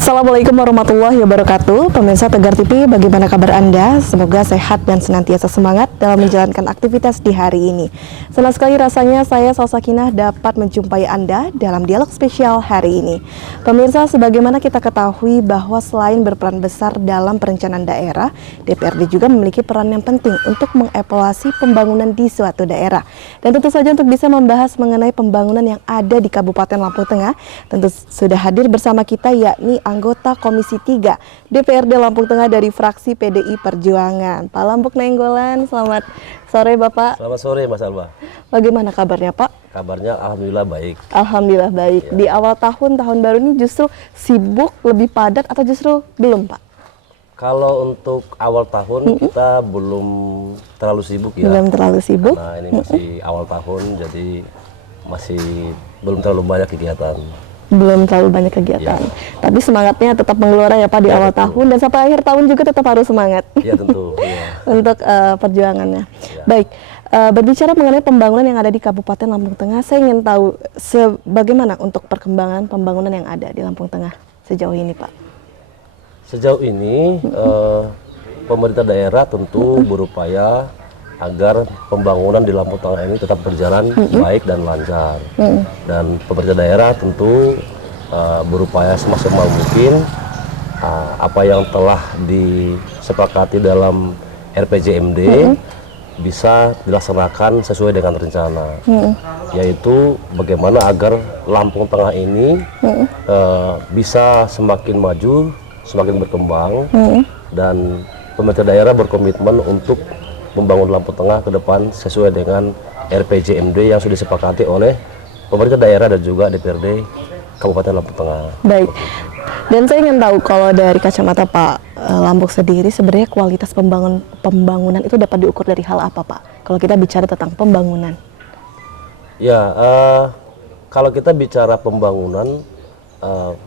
Assalamualaikum warahmatullahi wabarakatuh. Pemirsa Tegar TV, bagaimana kabar Anda? Semoga sehat dan senantiasa semangat dalam menjalankan aktivitas di hari ini. Senang sekali rasanya saya Salsakinah dapat menjumpai Anda dalam dialog spesial hari ini. Pemirsa, sebagaimana kita ketahui bahwa selain berperan besar dalam perencanaan daerah, DPRD juga memiliki peran yang penting untuk mengevaluasi pembangunan di suatu daerah. Dan tentu saja untuk bisa membahas mengenai pembangunan yang ada di Kabupaten Lampung Tengah, tentu sudah hadir bersama kita yakni anggota Komisi 3 DPRD Lampung Tengah dari fraksi PDI Perjuangan, Pak Lambuk Nainggolan. Selamat sore Bapak. Selamat sore Mas Alba. Bagaimana kabarnya Pak? Kabarnya alhamdulillah baik. Alhamdulillah baik. Ya. Di awal tahun baru ini justru sibuk, lebih padat atau justru belum Pak? Kalau untuk awal tahun kita belum terlalu sibuk ya. Belum terlalu sibuk. Nah ini masih awal tahun, jadi masih belum terlalu banyak kegiatan. Belum terlalu banyak kegiatan. Ya. Tapi semangatnya tetap mengelora ya Pak di awal tahun, dan sampai akhir tahun juga tetap harus semangat. Iya tentu. Ya. Untuk perjuangannya. Ya. Baik, berbicara mengenai pembangunan yang ada di Kabupaten Lampung Tengah, saya ingin tahu bagaimana untuk perkembangan pembangunan yang ada di Lampung Tengah sejauh ini Pak. Sejauh ini pemerintah daerah tentu berupaya agar pembangunan di Lampung Tengah ini tetap berjalan baik dan lancar. Dan pemerintah daerah tentu berupaya semaksimal mungkin apa yang telah disepakati dalam RPJMD bisa dilaksanakan sesuai dengan rencana, yaitu bagaimana agar Lampung Tengah ini bisa semakin maju, semakin berkembang, dan pemerintah daerah berkomitmen untuk membangun Lampung Tengah ke depan sesuai dengan RPJMD yang sudah disepakati oleh pemerintah daerah dan juga DPRD Kabupaten Lampung Tengah. Baik, dan saya ingin tahu kalau dari kacamata Pak Lambuk sendiri, sebenarnya kualitas pembangunan itu dapat diukur dari hal apa Pak? Kalau kita bicara tentang pembangunan. Ya, kalau kita bicara pembangunan,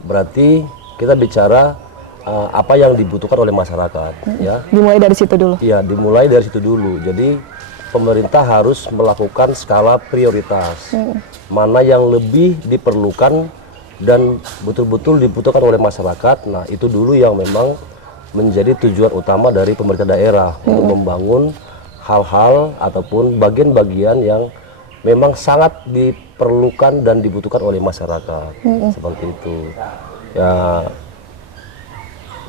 berarti kita bicara apa yang dibutuhkan oleh masyarakat, ya. Dimulai dari situ dulu. Iya, dimulai dari situ dulu. Jadi pemerintah harus melakukan skala prioritas, mana yang lebih diperlukan dan betul-betul dibutuhkan oleh masyarakat. Nah, itu dulu yang memang menjadi tujuan utama dari pemerintah daerah untuk membangun hal-hal ataupun bagian-bagian yang memang sangat diperlukan dan dibutuhkan oleh masyarakat. Seperti itu. Ya.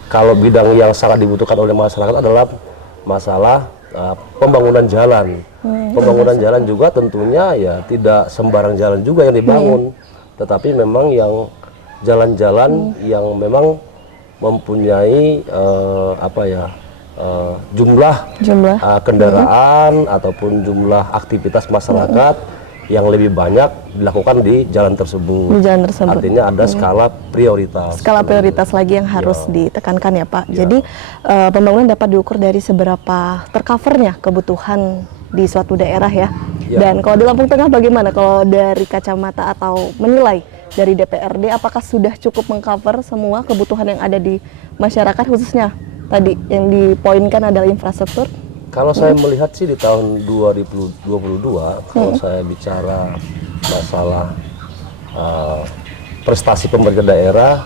Kalau bidang yang sangat dibutuhkan oleh masyarakat adalah masalah pembangunan jalan. Pembangunan jalan juga tentunya ya tidak sembarang jalan juga yang dibangun, tetapi memang yang jalan-jalan yang memang mempunyai jumlah kendaraan ataupun jumlah aktivitas masyarakat yang lebih banyak dilakukan di jalan tersebut. Artinya ada skala prioritas. Skala prioritas lagi yang harus ditekankan ya Pak. Jadi pembangunan dapat diukur dari seberapa tercovernya kebutuhan di suatu daerah ya. Dan kalau di Lampung Tengah bagaimana? Kalau dari kacamata atau menilai dari DPRD, apakah sudah cukup mengcover semua kebutuhan yang ada di masyarakat, khususnya tadi yang dipoinkan adalah infrastruktur? Kalau saya melihat sih di tahun 2022, kalau saya bicara masalah prestasi pemerintah daerah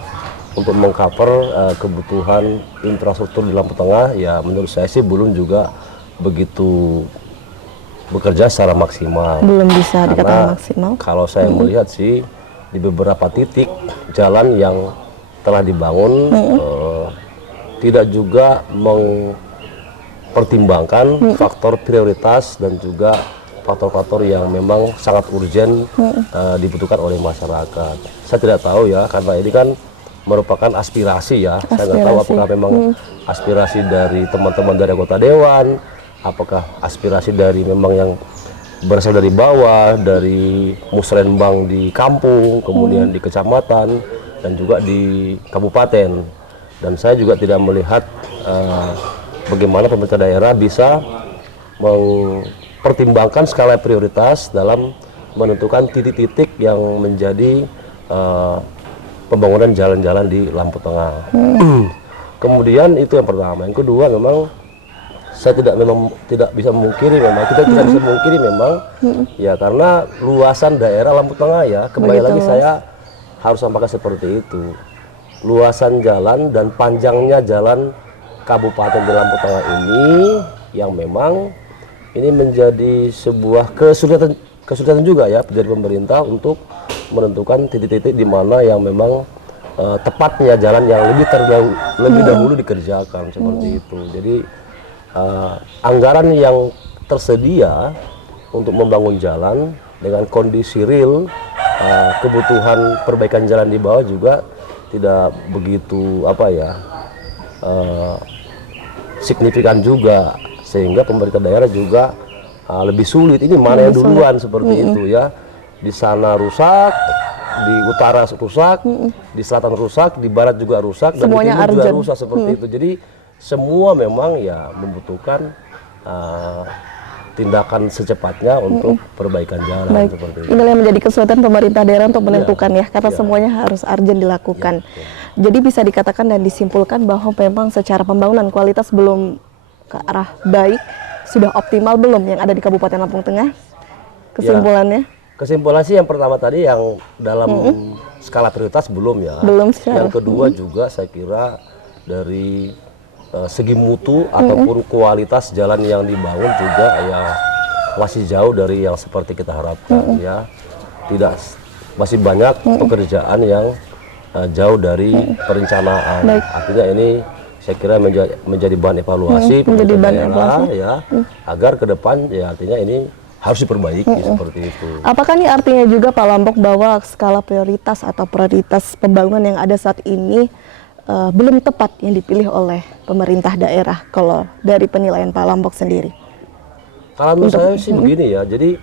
untuk mengcover kebutuhan infrastruktur di Lampung Tengah, ya menurut saya sih belum juga begitu bekerja secara maksimal. Belum bisa dikatakan maksimal. Kalau saya melihat sih di beberapa titik jalan yang telah dibangun tidak juga pertimbangkan faktor prioritas dan juga faktor-faktor yang memang sangat urgen dibutuhkan oleh masyarakat. Saya tidak tahu ya, karena ini kan merupakan aspirasi ya. Saya nggak tahu apakah memang aspirasi dari teman-teman dari anggota dewan, apakah aspirasi dari memang yang berasal dari bawah, dari musrenbang di kampung, kemudian di kecamatan, dan juga di kabupaten. Dan saya juga tidak melihat bagaimana pemerintah daerah bisa mempertimbangkan skala prioritas dalam menentukan titik-titik yang menjadi pembangunan jalan-jalan di Lampung Tengah. Kemudian itu yang pertama. Yang kedua, memang saya tidak bisa memungkiri, kita tidak bisa memungkiri ya, karena luasan daerah Lampung Tengah ya, kembali lagi saya harus sampaikan seperti itu. luasan jalan dan panjangnya jalan Kabupaten di Lampung Tengah ini yang memang ini menjadi sebuah kesulitan juga ya dari pemerintah untuk menentukan titik-titik di mana yang memang tepatnya jalan yang lebih dahulu dikerjakan seperti itu. Jadi anggaran yang tersedia untuk membangun jalan dengan kondisi real kebutuhan perbaikan jalan di bawah juga tidak begitu signifikan juga, sehingga pemerintah daerah juga lebih sulit. Ini mana yang duluan seperti itu ya. Di sana rusak, di utara rusak, di selatan rusak, di barat juga rusak, dan Semuanya di timur juga urgent. rusak seperti itu. Jadi semua memang ya membutuhkan tindakan secepatnya untuk perbaikan jalan. Baik, Seperti itu. inilah yang menjadi kesulitan pemerintah daerah untuk menentukan ya, karena semuanya harus urgent dilakukan. Jadi bisa dikatakan dan disimpulkan bahwa memang secara pembangunan kualitas belum ke arah baik, sudah optimal belum yang ada di Kabupaten Lampung Tengah? Kesimpulannya? Kesimpulan sih yang pertama tadi yang dalam skala prioritas belum ya. Belum secara. Yang kedua juga saya kira dari segi mutu ataupun kualitas jalan yang dibangun juga ya masih jauh dari yang seperti kita harapkan ya. Masih banyak pekerjaan yang jauh dari perencanaan. Artinya ini saya kira menjadi bahan evaluasi pemerintah daerah ya, agar ke depan ya artinya ini harus diperbaiki seperti itu. Apakah ini artinya juga Pak Lambok bahwa skala prioritas atau prioritas pembangunan yang ada saat ini belum tepat yang dipilih oleh pemerintah daerah kalau dari penilaian Pak Lambok sendiri? Kalau menurut saya sih begini ya, jadi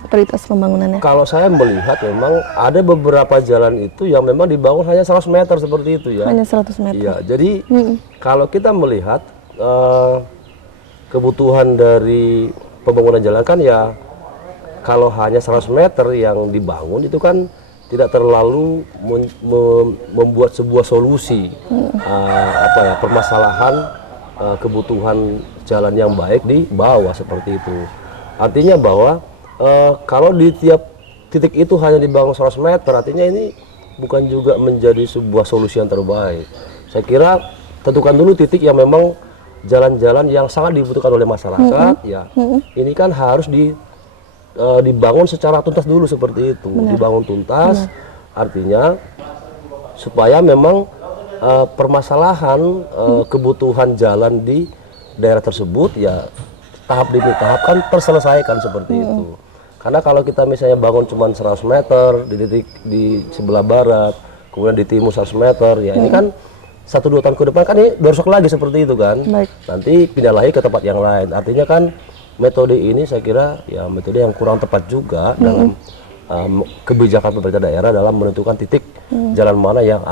Prioritas pembangunannya? kalau saya melihat memang ada beberapa jalan itu yang memang dibangun hanya 100 meter seperti itu ya. Hanya 100 meter? Iya, jadi kalau kita melihat kebutuhan dari pembangunan jalan kan ya, kalau hanya 100 meter yang dibangun itu kan tidak terlalu membuat sebuah solusi permasalahan kebutuhan jalan yang baik di bawah seperti itu. Artinya bahwa kalau di tiap titik itu hanya dibangun 100 meter, artinya ini bukan juga menjadi sebuah solusi yang terbaik. Saya kira tentukan dulu titik yang memang jalan-jalan yang sangat dibutuhkan oleh masyarakat ya. Ini kan harus dibangun secara tuntas dulu seperti itu. Dibangun tuntas artinya supaya memang permasalahan kebutuhan jalan di daerah tersebut ya tahap demi tahap kan terselesaikan seperti itu. Karena kalau kita misalnya bangun cuma 100 meter di titik di sebelah barat, kemudian di timur 100 meter, ya ini kan 1-2 tahun ke depan kan ini rusak lagi seperti itu kan. Nanti pindah lagi ke tempat yang lain. Artinya kan metode ini saya kira ya metode yang kurang tepat juga dalam kebijakan pemerintah daerah dalam menentukan titik jalan mana yang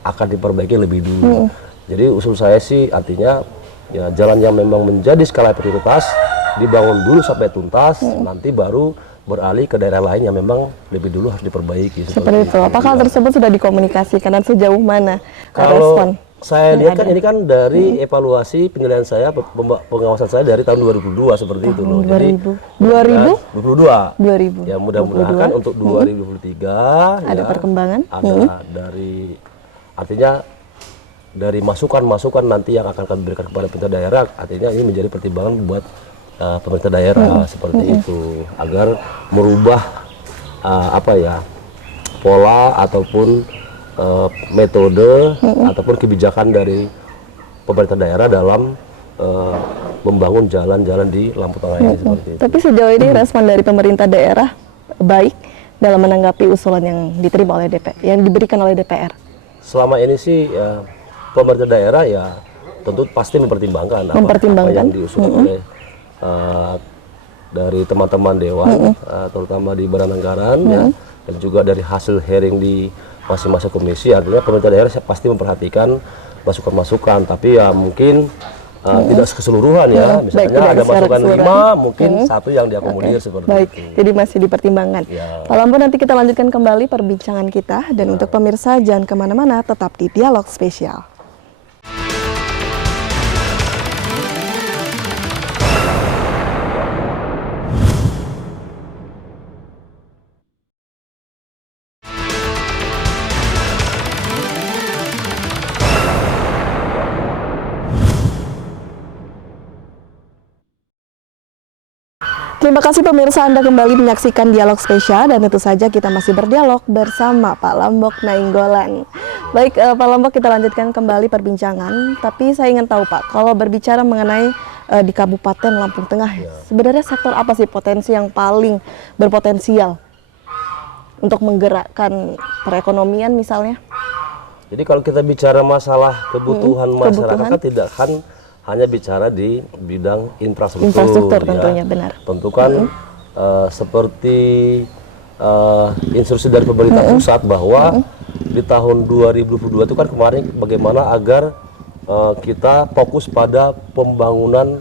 akan diperbaiki lebih dulu. Jadi usul saya sih artinya ya jalan yang memang menjadi skala prioritas dibangun dulu sampai tuntas, nanti baru beralih ke daerah lain yang memang lebih dulu harus diperbaiki. Seperti itu. Apakah hal tersebut sudah dikomunikasikan dan sejauh mana kalau respon? Saya lihat kan ini kan dari evaluasi penilaian saya, pengawasan saya dari tahun 2022 seperti itu loh. Jadi 2022. Ya mudah-mudahan kan untuk 2023 ada perkembangan. Ada dari artinya dari masukan-masukan nanti yang akan kami berikan kepada pemerintah daerah, artinya ini menjadi pertimbangan buat pemerintah daerah seperti itu agar merubah pola ataupun metode ataupun kebijakan dari pemerintah daerah dalam membangun jalan-jalan di Lampung Tengah ini seperti itu. Tapi sejauh ini respon dari pemerintah daerah baik dalam menanggapi usulan yang diterima oleh yang diberikan oleh DPR. Selama ini sih pemerintah daerah ya tentu pasti mempertimbangkan apa yang diusulkan oleh dari teman-teman dewan, terutama di Badan Anggaran ya, dan juga dari hasil hearing di masing-masing komisi. Artinya pemerintah daerah pasti memperhatikan masukan-masukan, tapi ya mungkin tidak keseluruhan ya. Misalnya ada masukan 5, mungkin 1 yang diakomodir seperti itu. Jadi masih dipertimbangkan. Pak Lampu, nanti kita lanjutkan kembali perbincangan kita, dan untuk pemirsa jangan kemana-mana, tetap di Dialog Spesial. Terima kasih pemirsa, Anda kembali menyaksikan Dialog Spesial dan tentu saja kita masih berdialog bersama Pak Lambok Nainggolan. Baik Pak Lambok, kita lanjutkan kembali perbincangan, tapi saya ingin tahu Pak, kalau berbicara mengenai di Kabupaten Lampung Tengah, sebenarnya sektor apa sih potensi yang paling berpotensial untuk menggerakkan perekonomian misalnya? Jadi kalau kita bicara masalah kebutuhan masyarakat kan tidak kan hanya bicara di bidang infrastruktur, tentunya benar. Tentu kan seperti instruksi dari pemerintah pusat bahwa di tahun 2022 itu kan kemarin bagaimana agar kita fokus pada pembangunan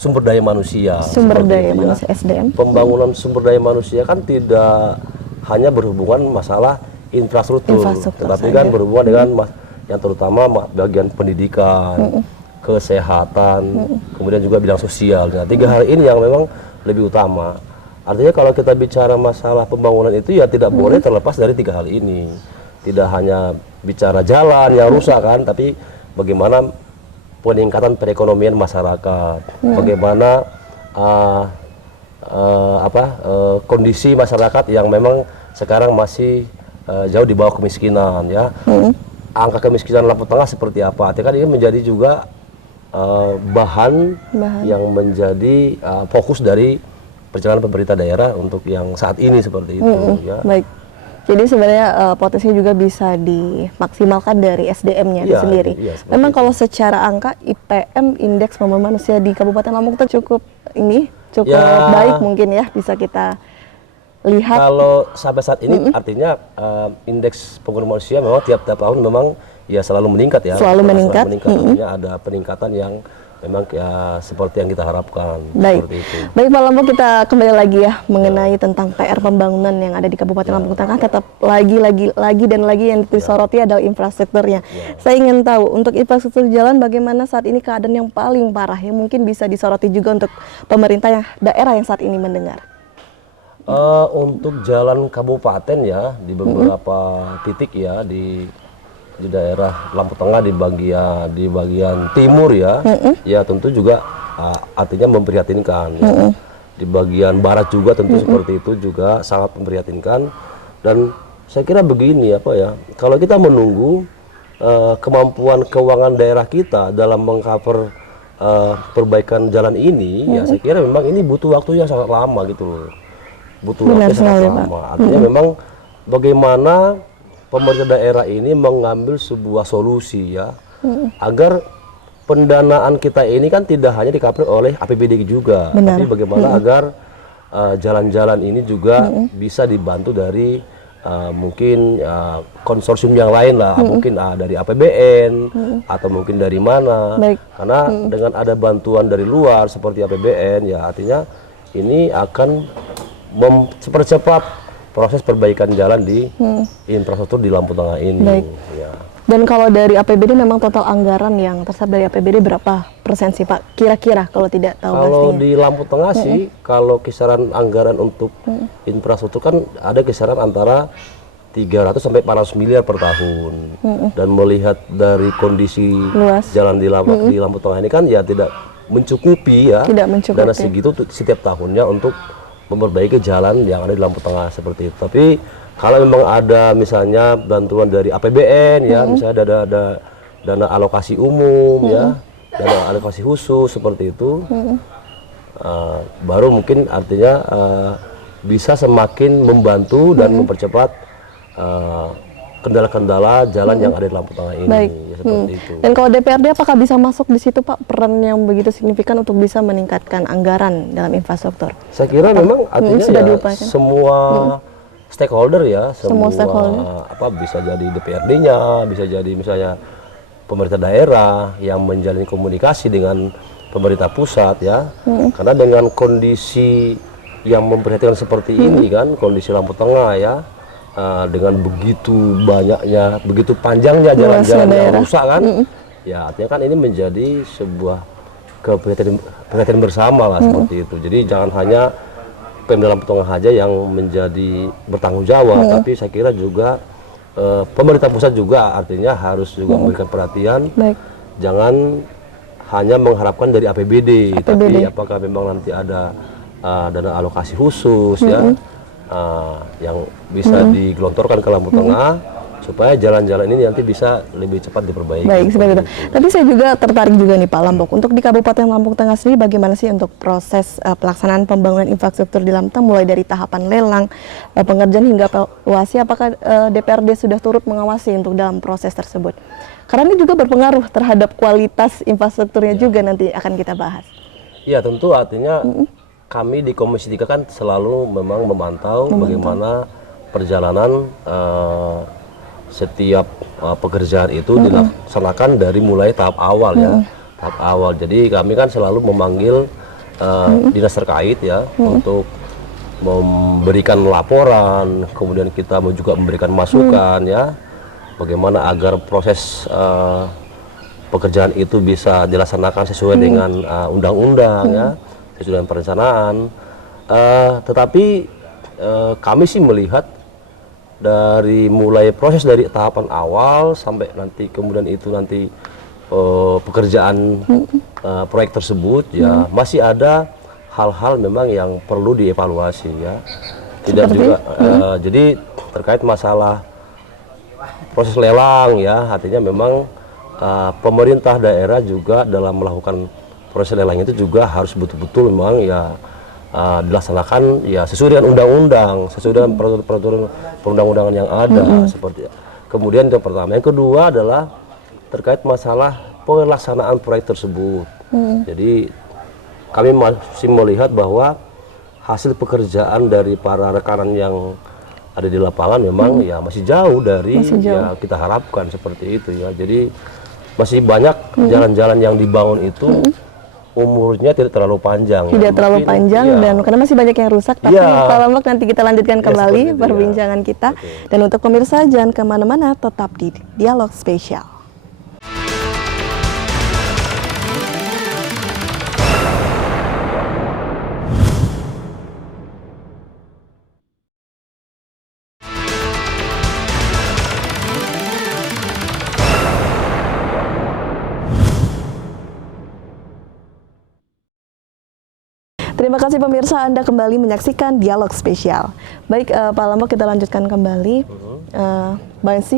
sumber daya manusia. Sumber daya manusia SDM. Pembangunan sumber daya manusia kan tidak hanya berhubungan masalah infrastruktur tetapi kan berhubungan dengan yang terutama bagian pendidikan, kesehatan, kemudian juga bidang sosial. Nah, 3 hal ini yang memang lebih utama. Artinya kalau kita bicara masalah pembangunan itu ya tidak boleh terlepas dari 3 hal ini. Tidak hanya bicara jalan yang rusak kan, tapi bagaimana peningkatan perekonomian masyarakat, bagaimana kondisi masyarakat yang memang sekarang masih jauh di bawah kemiskinan ya. Angka kemiskinan Lampung Tengah seperti apa? Artinya kan ini menjadi juga bahan yang menjadi fokus dari perjalanan pemerintah daerah untuk yang saat ini seperti itu ya. Baik. Jadi sebenarnya potensi juga bisa dimaksimalkan dari SDM-nya sendiri. Memang kalau secara angka IPM indeks pembangunan manusia di Kabupaten Lampung itu cukup baik mungkin ya, bisa kita lihat. Kalau sampai saat ini artinya indeks pembangunan manusia memang tiap-tiap tahun memang ya selalu meningkat ya. Selalu meningkat. Artinya ada peningkatan yang memang ya seperti yang kita harapkan. Baik. Seperti itu. Baik Pak Lambok, kita kembali lagi ya mengenai tentang PR pembangunan yang ada di Kabupaten Lampung Tengah. Tetap lagi yang disoroti adalah infrastrukturnya. Saya ingin tahu untuk infrastruktur jalan bagaimana saat ini keadaan yang paling parah yang mungkin bisa disoroti juga untuk pemerintah daerah yang saat ini mendengar. Untuk jalan kabupaten ya di beberapa titik ya di daerah Lampung Tengah di bagian timur ya, ya tentu juga artinya memprihatinkan. Ya. Di bagian barat juga tentu seperti itu juga sangat memprihatinkan. Dan saya kira begini kalau kita menunggu kemampuan keuangan daerah kita dalam mengcover perbaikan jalan ini, ya saya kira memang ini butuh waktu yang sangat lama gitu loh. Butuh waktu yang sangat lama. Artinya memang bagaimana pemerintah daerah ini mengambil sebuah solusi ya, agar pendanaan kita ini kan tidak hanya di-cover oleh APBD juga, tapi bagaimana agar jalan-jalan ini juga bisa dibantu dari mungkin konsorsium yang lain lah, mungkin dari APBN atau mungkin dari mana. Karena dengan ada bantuan dari luar seperti APBN ya artinya ini akan mempercepat proses perbaikan jalan di infrastruktur di Lampung Tengah ini. Ya. Dan kalau dari APBD memang total anggaran yang terserap dari APBD berapa persen sih Pak? Kira-kira kalau tidak tahu pastinya. Kalau di Lampung Tengah sih, kalau kisaran anggaran untuk infrastruktur kan ada kisaran antara 300 sampai 400 miliar per tahun. Dan melihat dari kondisi jalan di Lampung Tengah ini kan ya tidak mencukupi ya. Tidak mencukupi. Dana segitu setiap tahunnya untuk memperbaiki jalan yang ada di Lampung Tengah seperti itu. Tapi kalau memang ada misalnya bantuan dari APBN ya, misalnya ada dana alokasi umum ya, dana alokasi khusus seperti itu, baru mungkin artinya bisa semakin membantu dan mempercepat kendala-kendala jalan yang ada di Lampung Tengah ini. Baik. Ya, seperti itu. Dan kalau DPRD apakah bisa masuk di situ Pak, peran yang begitu signifikan untuk bisa meningkatkan anggaran dalam infrastruktur? Saya kira memang artinya sudah ya, diupayakan. semua stakeholder ya, semua stakeholder. bisa jadi DPRD-nya, bisa jadi misalnya pemerintah daerah yang menjalin komunikasi dengan pemerintah pusat ya. Karena dengan kondisi yang memprihatinkan seperti ini kan, kondisi Lampung Tengah ya, dengan begitu banyaknya, begitu panjangnya jalan-jalan yang rusak kan, ya artinya kan ini menjadi sebuah keprihatinan bersama lah seperti itu. Jadi jangan hanya Pemda Lampung Tengah saja yang menjadi bertanggung jawab, tapi saya kira juga pemerintah pusat juga artinya harus juga memberikan perhatian. Jangan hanya mengharapkan dari APBD, tapi apakah memang nanti ada dana alokasi khusus ya, yang bisa digelontorkan ke Lampung Tengah supaya jalan-jalan ini nanti bisa lebih cepat diperbaiki. Baik, seperti itu. Tapi saya juga tertarik juga nih Pak Lambok, untuk di Kabupaten Lampung Tengah sendiri bagaimana sih untuk proses pelaksanaan pembangunan infrastruktur di Lampung, mulai dari tahapan lelang, pengerjaan hingga evaluasi, apakah DPRD sudah turut mengawasi untuk dalam proses tersebut? Karena ini juga berpengaruh terhadap kualitas infrastrukturnya juga nanti akan kita bahas. Iya, tentu artinya kami di Komisi 3 kan selalu memang memantau bagaimana perjalanan setiap pekerjaan itu dilaksanakan dari mulai tahap awal ya, tahap awal. Jadi kami kan selalu memanggil dinas terkait ya untuk memberikan laporan, kemudian kita juga memberikan masukan ya, bagaimana agar proses pekerjaan itu bisa dilaksanakan sesuai dengan undang-undang ya, sesuai dengan perencanaan. Tetapi kami sih melihat dari mulai proses dari tahapan awal sampai nanti kemudian itu nanti pekerjaan proyek tersebut ya masih ada hal-hal memang yang perlu dievaluasi ya. Tidak juga jadi terkait masalah proses lelang ya, artinya memang pemerintah daerah juga dalam melakukan proses lelang itu juga harus betul-betul memang ya dilaksanakan ya sesuai dengan undang-undang, sesuai dengan peraturan perundang-undangan yang ada seperti. Kemudian yang pertama, yang kedua adalah terkait masalah pelaksanaan proyek tersebut. Jadi kami masih melihat bahwa hasil pekerjaan dari para rekanan yang ada di lapangan memang ya masih jauh dari ya kita harapkan seperti itu ya. Jadi masih banyak jalan-jalan yang dibangun itu umurnya tidak terlalu panjang. Tidak terlalu panjang dan karena masih banyak yang rusak. Tapi Pak Lambok nanti kita lanjutkan kembali perbincangan kita. Dan untuk pemirsa jangan kemana-mana, tetap di Dialog Spesial. Terima kasih pemirsa, Anda kembali menyaksikan Dialog Spesial. Baik Pak Lambok, kita lanjutkan kembali.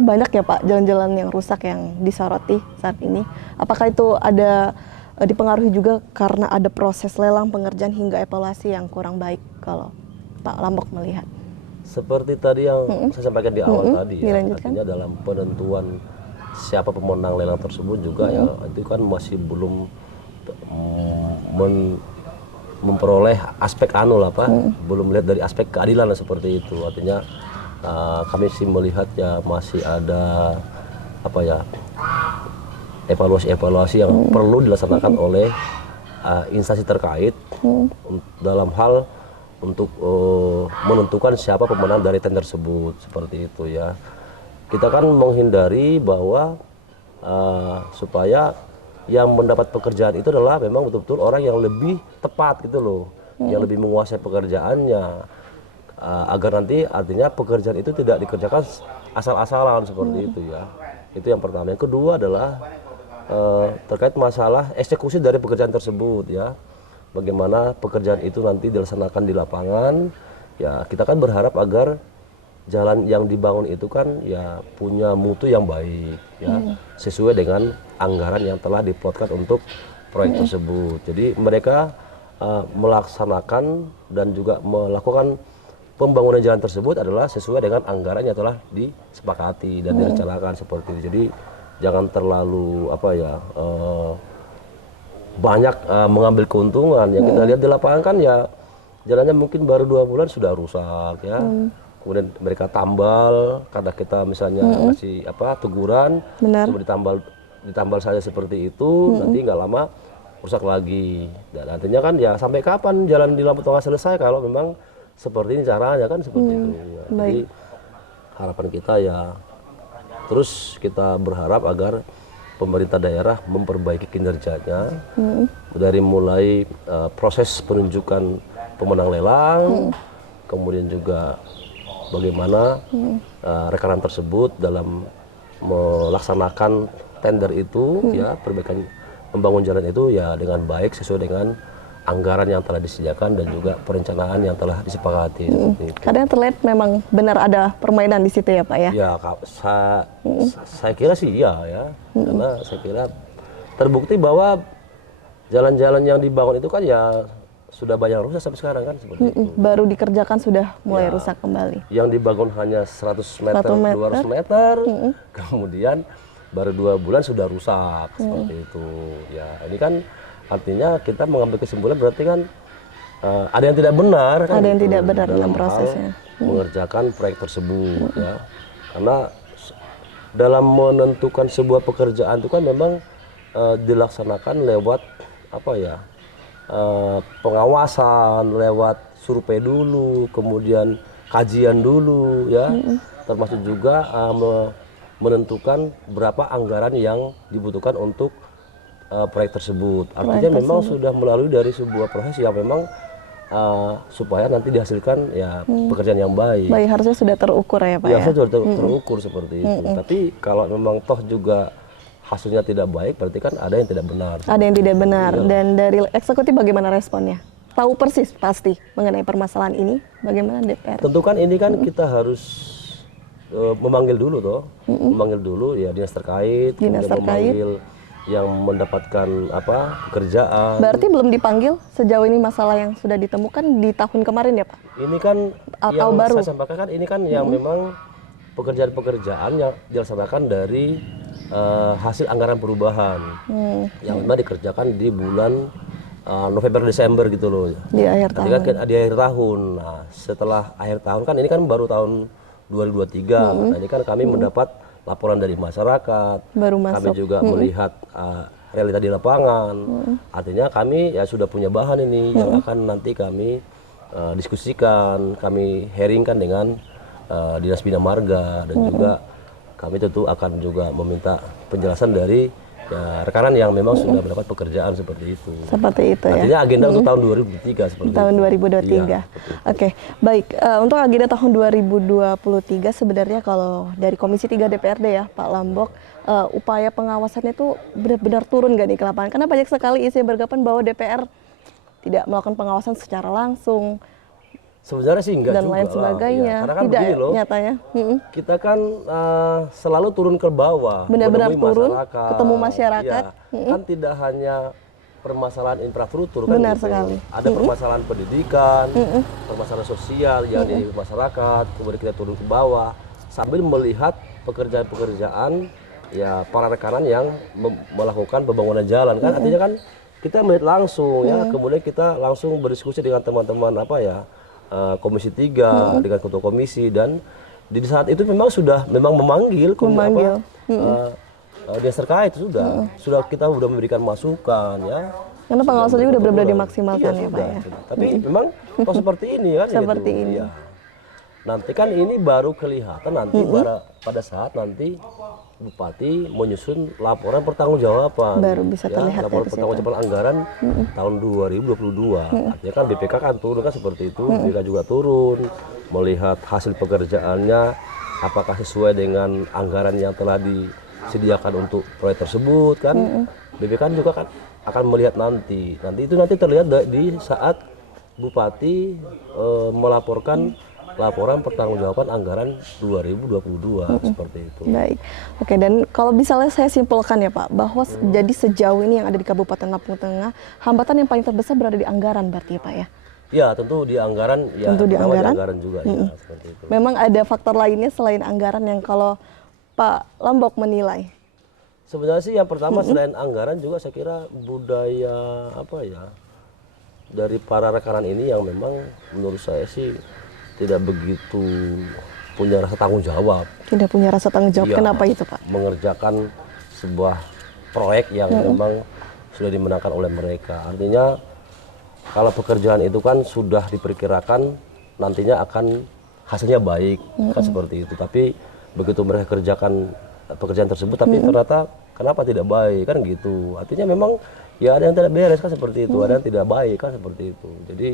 Banyak ya Pak jalan-jalan yang rusak yang disoroti saat ini. Apakah itu ada dipengaruhi juga karena ada proses lelang, pengerjaan hingga evaluasi yang kurang baik kalau Pak Lambok melihat? Seperti tadi yang saya sampaikan di awal tadi ya, artinya dalam penentuan siapa pemenang lelang tersebut juga ya itu kan masih belum memperoleh aspek belum melihat dari aspek keadilan seperti itu. Artinya kami sih melihat ya masih ada evaluasi yang perlu dilaksanakan oleh instansi terkait dalam hal untuk menentukan siapa pemenang dari tender tersebut seperti itu ya. Kita kan menghindari bahwa supaya yang mendapat pekerjaan itu adalah memang betul-betul orang yang lebih tepat gitu loh, yang lebih menguasai pekerjaannya, agar nanti artinya pekerjaan itu tidak dikerjakan asal-asalan seperti itu ya. Itu yang pertama. Yang kedua adalah terkait masalah eksekusi dari pekerjaan tersebut ya. Bagaimana pekerjaan itu nanti dilaksanakan di lapangan ya, kita kan berharap agar jalan yang dibangun itu kan ya punya mutu yang baik ya, sesuai dengan anggaran yang telah diplotkan untuk proyek tersebut. Jadi mereka melaksanakan dan juga melakukan pembangunan jalan tersebut adalah sesuai dengan anggaran yang telah disepakati dan direncanakan seperti itu. Jadi jangan terlalu banyak mengambil keuntungan. Yang kita lihat di lapangan kan ya jalannya mungkin baru 2 bulan sudah rusak ya. Kemudian mereka tambal karena kita misalnya kasih teguran, cuma ditambal saja seperti itu, nanti nggak lama rusak lagi. Dan artinya kan ya sampai kapan jalan di Lampung Tengah selesai kalau memang seperti ini caranya kan seperti itu. Ya. Jadi harapan kita ya terus kita berharap agar pemerintah daerah memperbaiki kinerjanya dari mulai proses penunjukan pemenang lelang, kemudian juga bagaimana rekanan tersebut dalam melaksanakan tender itu ya, perbaikan membangun jalan itu ya dengan baik sesuai dengan anggaran yang telah disediakan dan juga perencanaan yang telah disepakati. Seperti itu. Kadang terlihat memang benar ada permainan di situ ya Pak ya? Ya, saya kira sih iya ya, karena saya kira terbukti bahwa jalan-jalan yang dibangun itu kan ya sudah banyak rusak sampai sekarang kan seperti itu. Baru dikerjakan sudah mulai Ya. rusak kembali. Yang dibangun hanya 100 meter, 200 meter, kemudian baru 2 bulan sudah rusak seperti itu. Ya, ini kan artinya kita mengambil kesimpulan berarti kan ada yang tidak benar kan. Ada yang gitu, tidak benar dalam hal prosesnya. mengerjakan proyek tersebut ya. Karena dalam menentukan sebuah pekerjaan itu kan memang dilaksanakan lewat apa ya? Pengawasan, lewat survei dulu, kemudian kajian dulu ya. Termasuk juga menentukan berapa anggaran yang dibutuhkan untuk proyek tersebut. Artinya memang sudah melalui dari sebuah proses yang memang supaya nanti dihasilkan ya pekerjaan yang baik. Baik, harusnya sudah terukur ya Pak ya? Ya, sudah terukur seperti itu. Tapi kalau memang toh juga hasilnya tidak baik, berarti kan ada yang tidak benar. Ada yang tidak benar. Dan dari eksekutif bagaimana responnya? Tahu persis pasti mengenai permasalahan ini, bagaimana DPR? Tentu kan ini kan kita harus memanggil dulu toh, memanggil dulu ya dinas terkait, Dinas kemudian terkait. memanggil yang mendapatkan apa pekerjaan. Berarti belum dipanggil sejauh ini masalah yang sudah ditemukan di tahun kemarin ya Pak? Ini kan Atau yang baru? saya sampaikan kan ini kan yang memang pekerjaan-pekerjaan yang dilaksanakan dari hasil anggaran perubahan yang memang dikerjakan di bulan November Desember gitu loh. Di akhir tahun. Ketika di akhir tahun. Nah, setelah akhir tahun kan ini kan baru tahun 2023. Nah, ini kan kami mendapat laporan dari masyarakat. Baru Kami masuk. juga melihat realita di lapangan. Artinya kami ya sudah punya bahan ini yang akan nanti kami diskusikan, kami hearingkan dengan Dinas Bina Marga dan juga kami tentu akan juga meminta penjelasan dari ya, rekanan yang memang sudah mendapat pekerjaan seperti itu. Seperti itu ya? Artinya agenda untuk tahun 2023 seperti Tahun itu. 2023. Iya, Oke, baik. Untuk agenda tahun 2023 sebenarnya kalau dari Komisi 3 DPRD ya, Pak Lambok, upaya pengawasannya itu benar-benar turun nggak nih ke lapangan? Karena banyak sekali isu yang beranggapan bahwa DPR tidak melakukan pengawasan secara langsung Sebenarnya sih enggak dan juga lain lah, sebagainya. ya. Karena kan Tidak begini loh, nyatanya. kita kan selalu turun ke bawah, Benar-benar menemui turun, masyarakat. ketemu masyarakat. Iya, kan tidak hanya permasalahan infrastruktur kan Benar gitu. sekali. Ada permasalahan pendidikan, permasalahan sosial yang di masyarakat, kemudian kita turun ke bawah sambil melihat pekerjaan-pekerjaan ya para rekanan yang melakukan pembangunan jalan kan artinya kan kita melihat langsung ya, kemudian kita langsung berdiskusi dengan teman-teman apa ya Komisi 3 dengan ketua komisi dan di saat itu memang sudah memanggil dinas terkait sudah kita sudah memberikan masukan ya. Karena pengawasan juga udah benar-benar dimaksimalkan Iya, ya Pak sudah, ya. sudah. Tapi memang kok seperti ini kan Seperti gitu. ini. Iya. Nanti kan ini baru kelihatan nanti pada saat nanti Bupati menyusun laporan pertanggungjawaban. Baru bisa terlihat laporan dari situ. pertanggungjawaban anggaran tahun 2022. Artinya kan BPK kan turun kan seperti itu, BPK juga turun melihat hasil pekerjaannya apakah sesuai dengan anggaran yang telah disediakan untuk proyek tersebut kan. BPK juga kan akan melihat nanti itu nanti terlihat di saat Bupati melaporkan laporan pertanggungjawaban anggaran 2022 seperti itu. Baik, oke, dan kalau misalnya saya simpulkan ya Pak, bahwa jadi sejauh ini yang ada di Kabupaten Lampung Tengah, hambatan yang paling terbesar berada di anggaran berarti ya Pak ya? Ya tentu di anggaran, ya Tentu di pertama anggaran? juga ya seperti itu. Memang ada faktor lainnya selain anggaran yang kalau Pak Lambok menilai? Sebenarnya sih yang pertama selain anggaran juga saya kira budaya apa ya dari para rekanan ini yang memang menurut saya sih tidak begitu punya rasa tanggung jawab. Tidak punya rasa tanggung jawab, Iya, kenapa itu Pak? mengerjakan sebuah proyek yang memang sudah dimenangkan oleh mereka. Artinya kalau pekerjaan itu kan sudah diperkirakan nantinya akan hasilnya baik kan seperti itu. Tapi begitu mereka kerjakan pekerjaan tersebut tapi ternyata kenapa tidak baik kan gitu. Artinya memang ya ada yang tidak beres kan seperti itu, ada yang tidak baik kan seperti itu. Jadi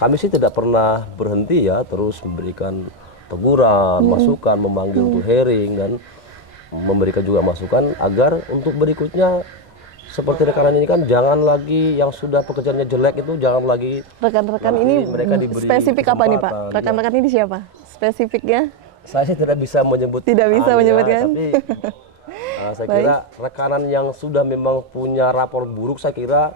kami sih tidak pernah berhenti ya terus memberikan teguran, masukan, memanggil untuk hearing dan memberikan juga masukan agar untuk berikutnya seperti rekanan ini kan jangan lagi yang sudah pekerjaannya jelek itu jangan lagi. Rekan-rekan Nanti ini mereka diberi spesifik apa nih Pak? kesempatan, ya. Rekan-rekan ini siapa? Spesifiknya? Saya sih tidak bisa menyebut. Tidak bisa menyebutkan. Tapi saya kira rekanan yang sudah memang punya rapor buruk, saya kira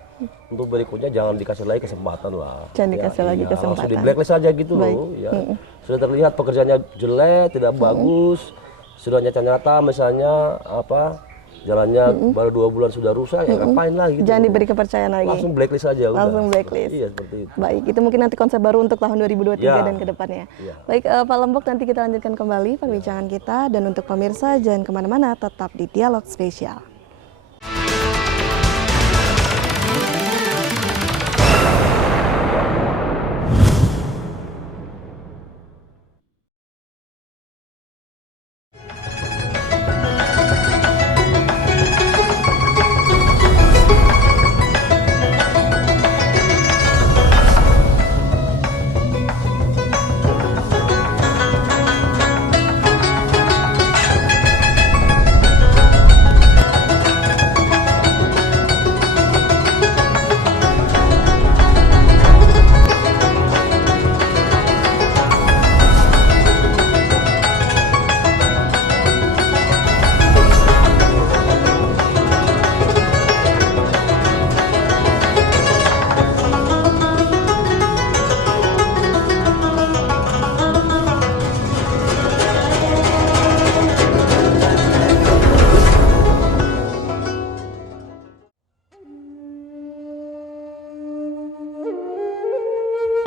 untuk berikutnya jangan dikasih lagi kesempatan lah. Jangan dikasih lagi kesempatan. Langsung di blacklist saja gitu loh. Ya. Sudah terlihat pekerjaannya jelek, tidak bagus, sudah nyata-nyata misalnya apa jalannya baru 2 bulan sudah rusak, ya ngapain lagi? Jangan diberi kepercayaan lagi. Langsung blacklist saja. Langsung udah. blacklist. Iya seperti itu. Baik, itu mungkin nanti konsep baru untuk tahun 2023 Ya. dan kedepannya. Ya. Baik, Pak Lembok, nanti kita lanjutkan kembali perbincangan kita, dan untuk pemirsa jangan kemana-mana, tetap di Dialog Spesial.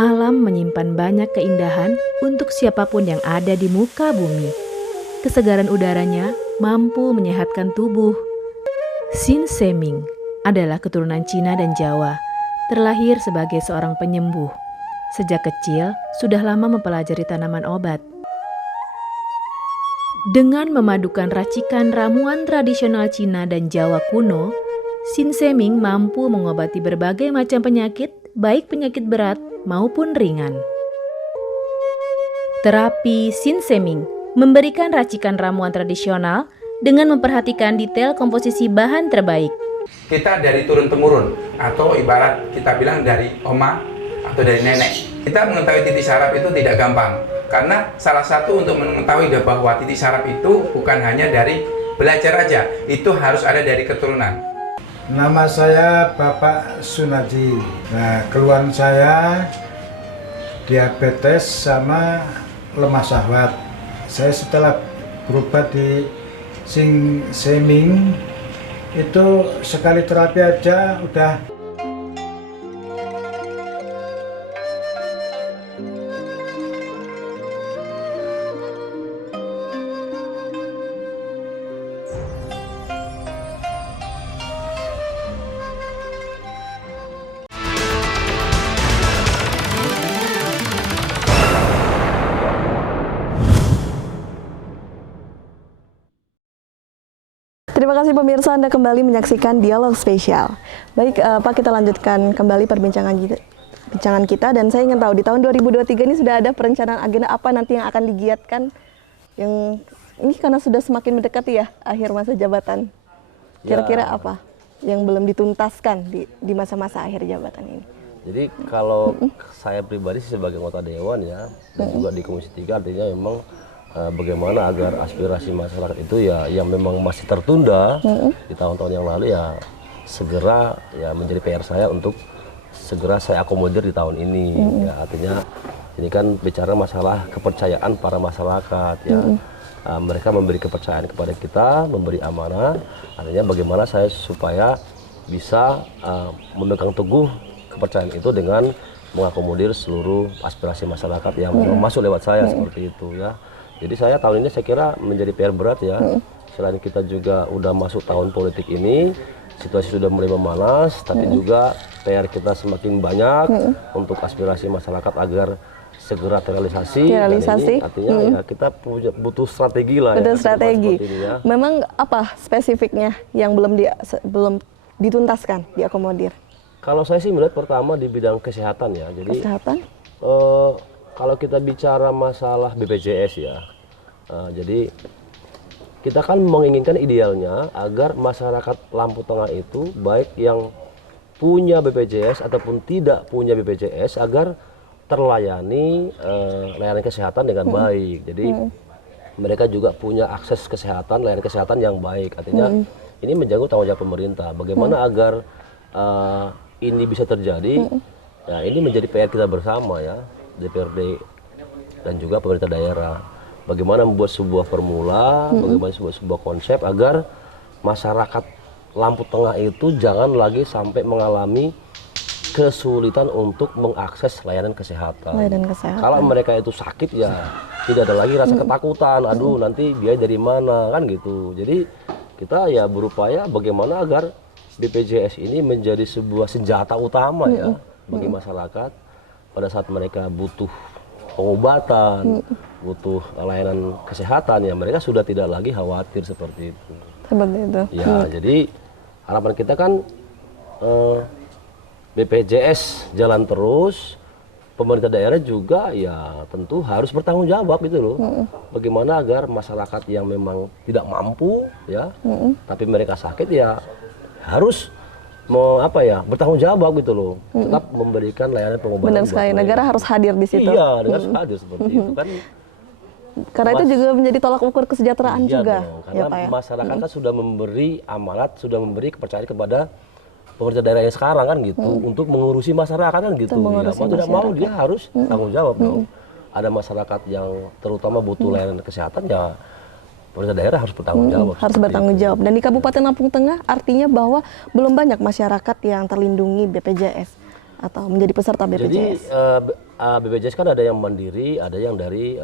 Alam menyimpan banyak keindahan untuk siapapun yang ada di muka bumi. Kesegaran udaranya mampu menyehatkan tubuh. Sin Seming adalah keturunan Cina dan Jawa, terlahir sebagai seorang penyembuh. Sejak kecil, sudah lama mempelajari tanaman obat. Dengan memadukan racikan ramuan tradisional Cina dan Jawa kuno, Sin Seming mampu mengobati berbagai macam penyakit, baik penyakit berat maupun ringan. Terapi Sin Seming memberikan racikan ramuan tradisional dengan memperhatikan detail komposisi bahan terbaik. Kita dari turun-temurun, atau ibarat kita bilang dari oma atau dari nenek. Kita mengetahui titik saraf itu tidak gampang, karena salah satu untuk mengetahui bahwa titik saraf itu bukan hanya dari belajar aja, itu harus ada dari keturunan. Nama saya Bapak Sunadi. Nah, keluhan saya diabetes sama lemah syahwat. Saya setelah berobat di Sin Seming itu sekali terapi aja udah. Terima kasih pemirsa, Anda kembali menyaksikan Dialog Spesial. Baik, Pak, kita lanjutkan kembali perbincangan kita, dan saya ingin tahu di tahun 2023 ini sudah ada perencanaan agenda apa nanti yang akan digiatkan, yang ini karena sudah semakin mendekat ya akhir masa jabatan. Kira-kira apa yang belum dituntaskan di masa-masa akhir jabatan ini? Jadi kalau saya pribadi sih sebagai anggota dewan ya, dan juga di Komisi 3, artinya memang bagaimana agar aspirasi masyarakat itu ya yang memang masih tertunda di tahun-tahun yang lalu ya segera ya menjadi PR saya untuk segera saya akomodir di tahun ini. Ya, artinya ini kan bicara masalah kepercayaan para masyarakat ya. Mereka memberi kepercayaan kepada kita, memberi amanah. Artinya bagaimana saya supaya bisa memegang teguh kepercayaan itu dengan mengakomodir seluruh aspirasi masyarakat yang masuk lewat saya seperti itu ya. Jadi saya tahun ini saya kira menjadi PR berat ya. Selain kita juga udah masuk tahun politik ini, situasi sudah mulai memanas, tapi juga PR kita semakin banyak untuk aspirasi masyarakat agar segera terrealisasi. Dan ini artinya ya kita butuh strategi lah. Butuh ya, strategi. Ya. Memang apa spesifiknya yang belum dituntaskan, diakomodir? Kalau saya sih melihat pertama di bidang kesehatan ya. Jadi Kesehatan? kalau kita bicara masalah BPJS ya, jadi kita kan menginginkan idealnya agar masyarakat Lampung Tengah itu baik yang punya BPJS ataupun tidak punya BPJS agar terlayani layanan kesehatan dengan baik. Jadi mereka juga punya akses kesehatan, layanan kesehatan yang baik. Artinya ini menjadi tanggung jawab pemerintah. Bagaimana agar ini bisa terjadi? Ya, ini menjadi PR kita bersama ya, DPRD dan juga pemerintah daerah. Bagaimana membuat sebuah formula, bagaimana sebuah konsep agar masyarakat Lampung Tengah itu jangan lagi sampai mengalami kesulitan untuk mengakses layanan kesehatan. Kalau mereka itu sakit ya tidak ada lagi rasa ketakutan, aduh nanti biaya dari mana kan gitu. Jadi kita ya berupaya bagaimana agar BPJS ini menjadi sebuah senjata utama ya bagi masyarakat pada saat mereka butuh pengobatan, butuh layanan kesehatan ya mereka sudah tidak lagi khawatir seperti itu. Seperti itu. Ya, jadi harapan kita kan BPJS jalan terus, pemerintah daerah juga ya tentu harus bertanggung jawab gitu loh. Bagaimana agar masyarakat yang memang tidak mampu ya, tapi mereka sakit ya harus bertanggung jawab gitu loh. Tetap memberikan layanan pengobatan. Benar sekali, negara harus hadir di situ. Iya, negara harus hadir seperti itu kan. Karena itu juga menjadi tolak ukur kesejahteraan Iya juga. dong, karena Ya, Pak, ya? masyarakat kan sudah memberi amanat, sudah memberi kepercayaan kepada pemerintah daerah yang sekarang kan gitu untuk mengurusi masyarakat kan gitu. Ya, mau tidak mau dia harus tanggung jawab dong. Ada masyarakat yang terutama butuh layanan kesehatan ya pemerintah daerah harus bertanggung jawab. Harus bertanggung jawab. Dan di Kabupaten Lampung Tengah artinya bahwa belum banyak masyarakat yang terlindungi BPJS atau menjadi peserta BPJS. Jadi BPJS kan ada yang mandiri, ada yang dari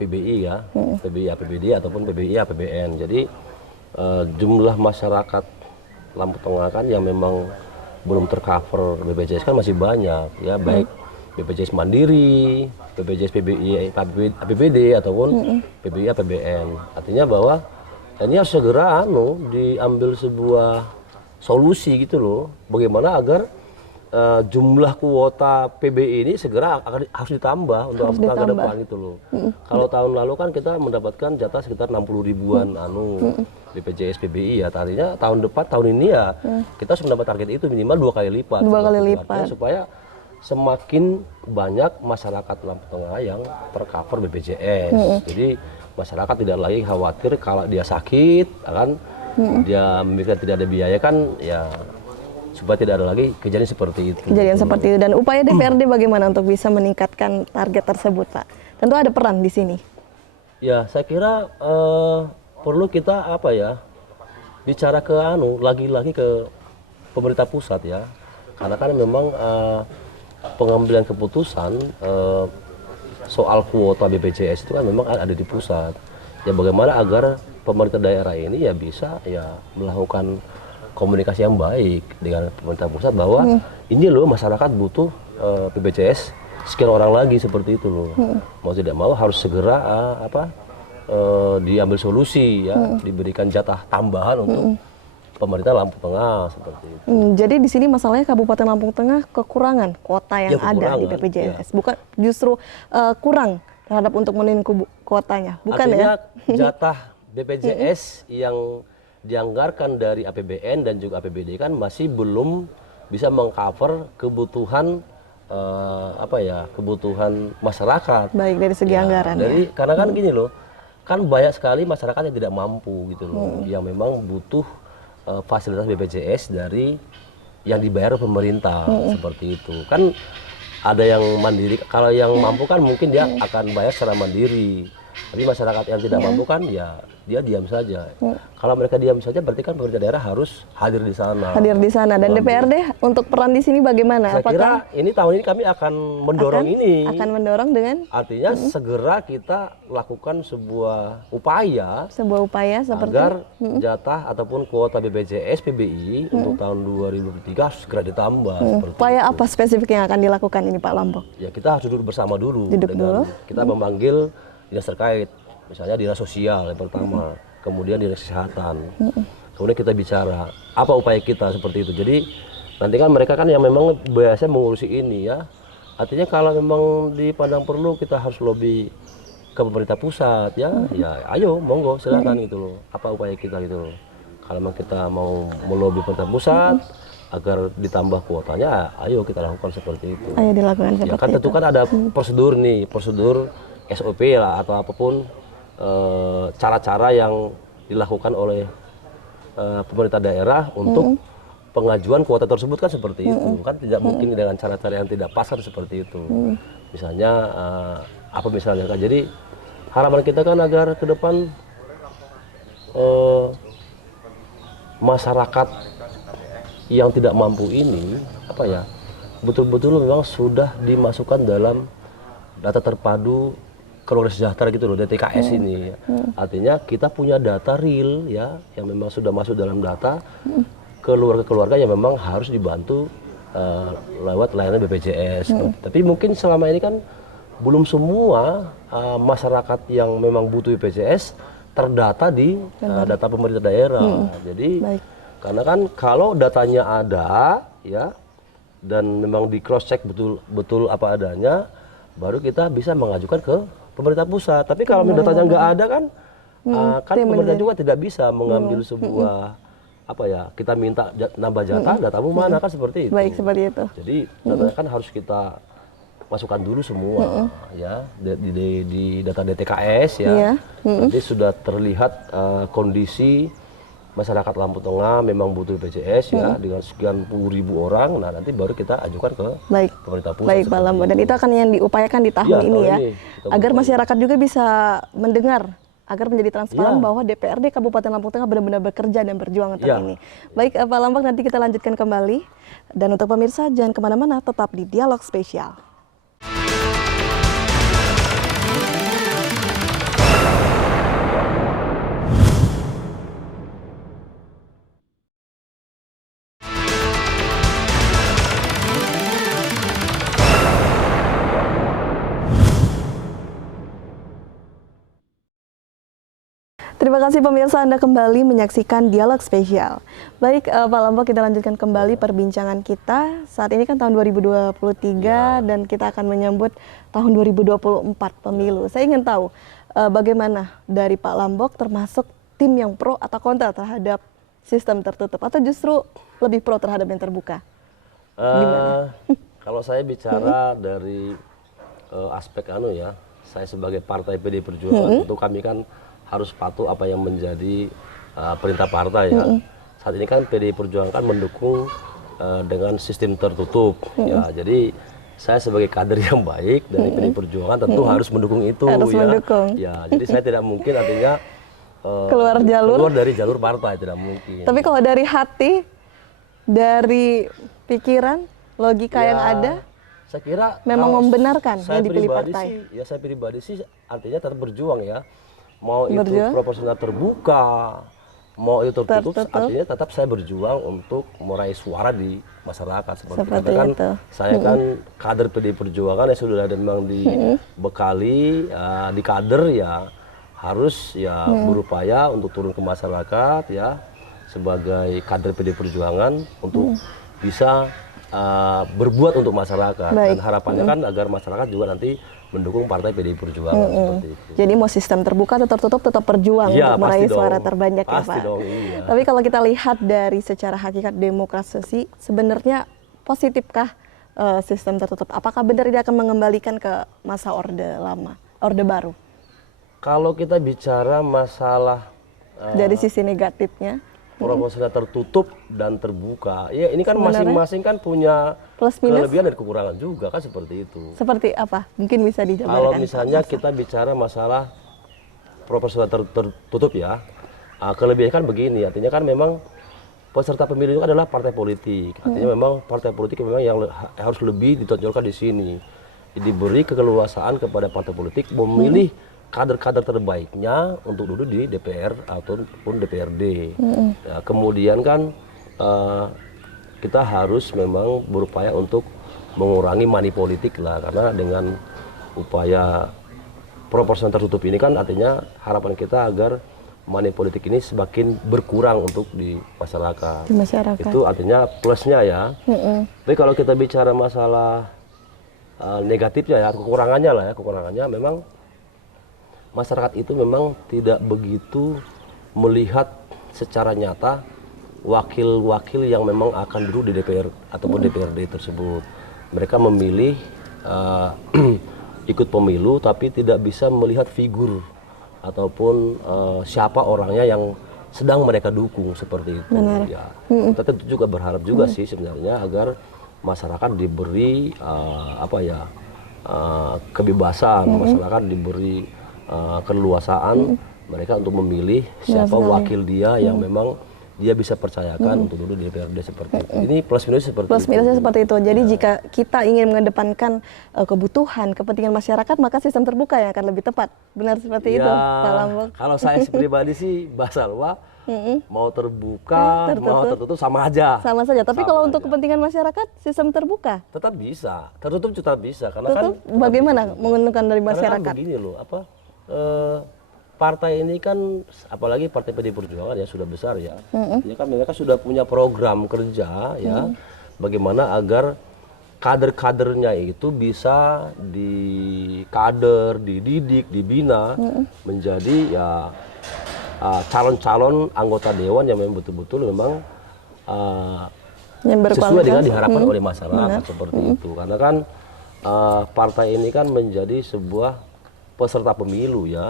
PBI ya, PBI APBD ataupun PBI APBN. Jadi jumlah masyarakat Lampung Tengah kan yang memang belum tercover BPJS kan masih banyak ya, baik BPJS mandiri, BPJS PBI APBD ataupun PBI APBN. Artinya bahwa ini harus segera diambil sebuah solusi gitu loh, bagaimana agar jumlah kuota PBI ini segera harus ditambah untuk tahun ke depan gitu loh. Kalau tahun lalu kan kita mendapatkan jatah sekitar 60 ribuan BPJS PBI ya, artinya tahun ini ya kita harus mendapat target itu minimal 2 kali lipat. 2 kali lipat. Supaya semakin banyak masyarakat Lampung Tengah yang tercover BPJS. Jadi masyarakat tidak lagi khawatir kalau dia sakit, kan dia memikirkan tidak ada biaya kan ya, supaya tidak ada lagi kejadian seperti itu. Kejadian seperti itu. Dan upaya DPRD bagaimana untuk bisa meningkatkan target tersebut, Pak? Tentu ada peran di sini. Ya, saya kira perlu kita bicara ke lagi-lagi ke pemerintah pusat ya. Karena kan memang pengambilan keputusan soal kuota BPJS itu kan memang ada di pusat. Ya bagaimana agar pemerintah daerah ini ya bisa ya melakukan komunikasi yang baik dengan pemerintah pusat bahwa ini loh masyarakat butuh BPJS sekian orang lagi seperti itu loh. Mau tidak mau harus segera diambil solusi ya, diberikan jatah tambahan untuk pemerintah Lampung Tengah seperti itu. Jadi di sini masalahnya Kabupaten Lampung Tengah kekurangan kuota yang ada di BPJS, bukan justru kurang terhadap untuk memenuhi kuotanya, bukan. Artinya jatah BPJS yang dianggarkan dari APBN dan juga APBD kan masih belum bisa mengcover kebutuhan kebutuhan masyarakat. Baik dari segi anggaran. Karena kan gini loh, kan banyak sekali masyarakat yang tidak mampu gitu loh, yang memang butuh fasilitas BPJS dari yang dibayar pemerintah seperti itu. Kan ada yang mandiri, kalau yang mampu kan mungkin dia akan bayar secara mandiri. Tapi masyarakat yang tidak mampu kan ya dia diam saja. Kalau mereka diam saja berarti kan pemerintah daerah harus hadir di sana. Hadir di sana. Dan DPRD untuk peran di sini bagaimana? Saya kira ini tahun ini kami akan mendorong akan mendorong dengan artinya segera kita lakukan sebuah upaya seperti agar jatah ataupun kuota BPJS PBI untuk tahun 2023 segera ditambah. Upaya apa spesifik yang akan dilakukan ini Pak Lampung? Ya kita harus duduk bersama dulu. Kita memanggil dinas terkait, misalnya dinas sosial yang pertama, kemudian dinas kesehatan, kemudian kita bicara apa upaya kita seperti itu. Jadi nanti kan mereka kan yang memang biasa mengurusi ini ya, artinya kalau memang dipandang perlu kita harus lobby ke pemerintah pusat ya, ya ayo monggo silakan gitu loh. Apa upaya kita gitu loh. Kalau memang kita mau melobi pemerintah pusat agar ditambah kuotanya, ayo kita lakukan seperti itu. Ayo dilakukan Ya seperti kan tentu itu. kan ada prosedur nih, prosedur SOP lah atau apapun cara-cara yang dilakukan oleh pemerintah daerah untuk pengajuan kuota tersebut kan seperti itu. Kan tidak mungkin dengan cara-cara yang tidak pasar seperti itu. Misalnya apa misalnya kan, jadi harapan kita kan agar ke depan masyarakat yang tidak mampu ini apa ya betul-betul memang sudah dimasukkan dalam data terpadu keluarga sejahtera gitu loh, DTKS ini. Artinya kita punya data real ya yang memang sudah masuk dalam data keluarga-keluarga yang memang harus dibantu lewat layanan BPJS. Tapi mungkin selama ini kan belum semua masyarakat yang memang butuh BPJS terdata di data pemerintah daerah. Jadi karena kan kalau datanya ada ya dan memang di cross check betul apa adanya, baru kita bisa mengajukan ke pemerintah pusat. Tapi kalau datanya nggak ada kan, kan pemerintah juga tidak bisa mengambil sebuah apa ya, kita minta nambah jatah, datamu mana kan seperti itu. Baik, seperti itu. Jadi datanya kan harus kita masukkan dulu semua ya di data DTKS ya. Nanti sudah terlihat kondisi masyarakat Lampung Tengah memang butuh BPJS ya dengan sekian puluh ribu orang. Nah nanti baru kita ajukan ke pemerintah pusat. Baik Pak Lambo, dan itu akan yang diupayakan di tahun ini ya, agar masyarakat juga bisa mendengar, agar menjadi transparan bahwa DPRD Kabupaten Lampung Tengah benar-benar bekerja dan berjuang untuk ini. Baik Pak Lambang, nanti kita lanjutkan kembali. Dan untuk pemirsa jangan kemana-mana, tetap di Dialog Spesial. Terima kasih pemirsa, Anda kembali menyaksikan Dialog Spesial. Baik Pak Lambang, kita lanjutkan kembali perbincangan kita. Saat ini kan tahun 2023 dan kita akan menyambut tahun 2024 pemilu. Saya ingin tahu bagaimana dari Pak Lambok termasuk tim yang pro atau kontra terhadap sistem tertutup, atau justru lebih pro terhadap yang terbuka? Kalau saya bicara dari aspek saya sebagai partai PD Perjuangan, tentu kami kan harus patuh apa yang menjadi perintah partai ya. Saat ini kan PDI Perjuangan kan mendukung dengan sistem tertutup ya. Jadi saya sebagai kader yang baik dari PDI Perjuangan tentu harus mendukung itu mendukung. Ya. Jadi saya tidak mungkin artinya keluar dari jalur partai, tidak mungkin. Tapi kalau dari hati, dari pikiran, logika yang ada, saya kira memang membenarkan yang dipilih partai. Saya pribadi sih artinya tetap berjuang ya. Mau itu proporsional terbuka, mau itu tertutup, artinya tetap saya berjuang untuk meraih suara di masyarakat. Seperti kan itu. Saya kan kader PDI Perjuangan yang sudah memang dibekali, di kader ya harus ya berupaya untuk turun ke masyarakat ya sebagai kader PDI Perjuangan untuk bisa berbuat untuk masyarakat. Dan harapannya kan agar masyarakat juga nanti mendukung partai PDI Perjuangan seperti itu. Jadi mau sistem terbuka atau tertutup tetap berjuang untuk meraih suara terbanyak ya Pak. Iya. Tapi kalau kita lihat dari secara hakikat demokrasi, sebenarnya positifkah sistem tertutup? Apakah benar dia akan mengembalikan ke masa Orde Lama, Orde Baru? Kalau kita bicara masalah dari sisi negatifnya, proporsional tertutup dan terbuka, ya ini kan masing-masing kan punya plus minus, kelebihan dan kekurangan juga kan seperti itu. Seperti apa? Mungkin bisa dijabarkan. Kalau misalnya kita bicara masalah proporsional tertutup ya, kelebihannya kan begini, artinya kan memang peserta pemilu itu adalah partai politik, artinya memang partai politik memang yang harus lebih ditonjolkan di sini, diberi keleluasaan kepada partai politik memilih kader-kader terbaiknya untuk duduk di DPR ataupun DPRD. Ya, kemudian kan kita harus memang berupaya untuk mengurangi money politik lah, karena dengan upaya proporsional tertutup ini kan artinya harapan kita agar money politik ini semakin berkurang untuk di masyarakat. Itu artinya plusnya ya. Tapi kalau kita bicara masalah negatifnya ya, kekurangannya memang masyarakat itu memang tidak begitu melihat secara nyata wakil-wakil yang memang akan duduk di DPR ataupun DPRD tersebut. Mereka memilih ikut pemilu tapi tidak bisa melihat figur ataupun siapa orangnya yang sedang mereka dukung seperti itu. Ya, kita tentu juga berharap juga sih sebenarnya agar masyarakat diberi kebebasan, masyarakat diberi keleluasaan mereka untuk memilih siapa wakil dia yang memang dia bisa percayakan untuk duduk di DPRD seperti itu. Ini plus minusnya seperti Plus itu. minusnya seperti itu. Jadi jika kita ingin mengedepankan kebutuhan, kepentingan masyarakat, maka sistem terbuka yang akan lebih tepat. Benar seperti itu, Pak Lambok? Kalau saya pribadi sih, Mbak Salwa, mau terbuka, mau tertutup sama aja. Sama saja. Tapi Sama kalau untuk aja. kepentingan masyarakat, sistem terbuka. Tetap bisa, tertutup tetap bisa. Karena Tertutup kan bagaimana menguntungkan dari Karena kan masyarakat? begini loh, partai ini kan, apalagi Partai PD Perjuangan ya sudah besar ya, ya kan mereka sudah punya program kerja ya, bagaimana agar kader-kadernya itu bisa dikader, dididik, dibina menjadi ya calon-calon anggota dewan yang memang betul-betul memang Yang sesuai berkualitas. dengan diharapkan oleh masyarakat seperti itu. Karena kan partai ini kan menjadi sebuah peserta pemilu ya,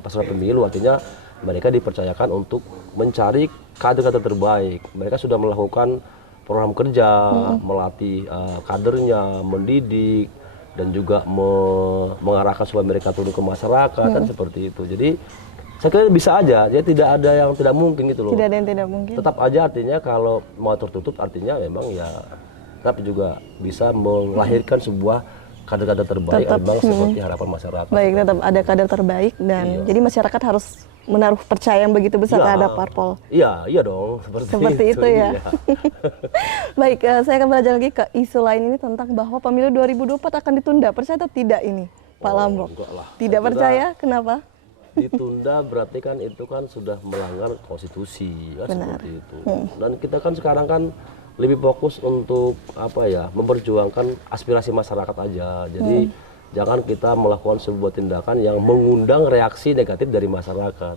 peserta pemilu artinya mereka dipercayakan untuk mencari kader-kader terbaik. Mereka sudah melakukan program kerja, melatih kadernya, mendidik dan juga mengarahkan supaya mereka turun ke masyarakat kan seperti itu. Jadi saya kira bisa aja, jadi tidak ada yang tidak mungkin gitu loh. Tidak ada yang tidak mungkin. Tetap aja artinya kalau mau tertutup artinya memang ya tetap juga bisa melahirkan sebuah kader-kader terbaik memang seperti harapan masyarakat. Baik, tetap ada kader terbaik dan jadi masyarakat harus menaruh percaya yang begitu besar Iya. terhadap parpol. Iya dong, Seperti itu ya. iya. Baik, saya akan belajar lagi ke isu lain ini tentang bahwa pemilu 2024 akan ditunda. Percaya atau tidak ini, Pak Lambok? Enggak lah. Tidak Saya kira percaya? Kenapa? ditunda berarti kan itu kan sudah melanggar konstitusi kan Benar. seperti itu. Dan kita kan sekarang kan lebih fokus untuk memperjuangkan aspirasi masyarakat aja. Jadi jangan kita melakukan sebuah tindakan yang mengundang reaksi negatif dari masyarakat.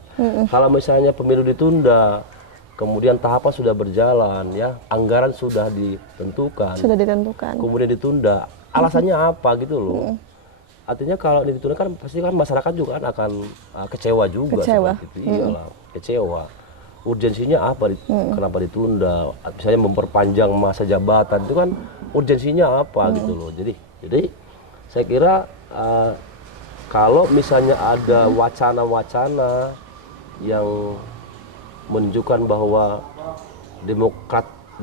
Kalau misalnya pemilu ditunda, kemudian tahapan sudah berjalan ya, anggaran sudah ditentukan, Sudah ditentukan. kemudian ditunda, alasannya apa gitu loh. Artinya kalau ditunda kan pasti kan masyarakat juga kan akan kecewa juga. Kecewa. Seperti itu. Iyalah, kecewa. Urgensinya apa? Kenapa ditunda? Misalnya memperpanjang masa jabatan itu kan urgensinya apa gitu loh. Jadi saya kira kalau misalnya ada wacana-wacana yang menunjukkan bahwa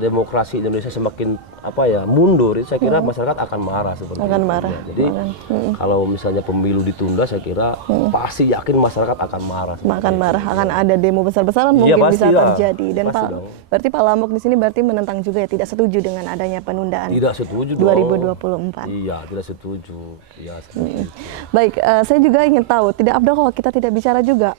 demokrasi Indonesia semakin mundur, saya kira masyarakat akan marah seperti Akan itu. marah. Ya, jadi kalau misalnya pemilu ditunda, saya kira pasti yakin masyarakat akan marah. Akan marah, akan ada demo besar-besaran Iya, mungkin bisa pastilah. terjadi. Dan Pasti Pak, dong. berarti Pak Lambok di sini berarti menentang juga ya, tidak setuju dengan adanya penundaan Tidak setuju dong. 2024. Iya, tidak setuju. Iya, setuju. Baik, saya juga ingin tahu, tidak abdul kalau kita tidak bicara juga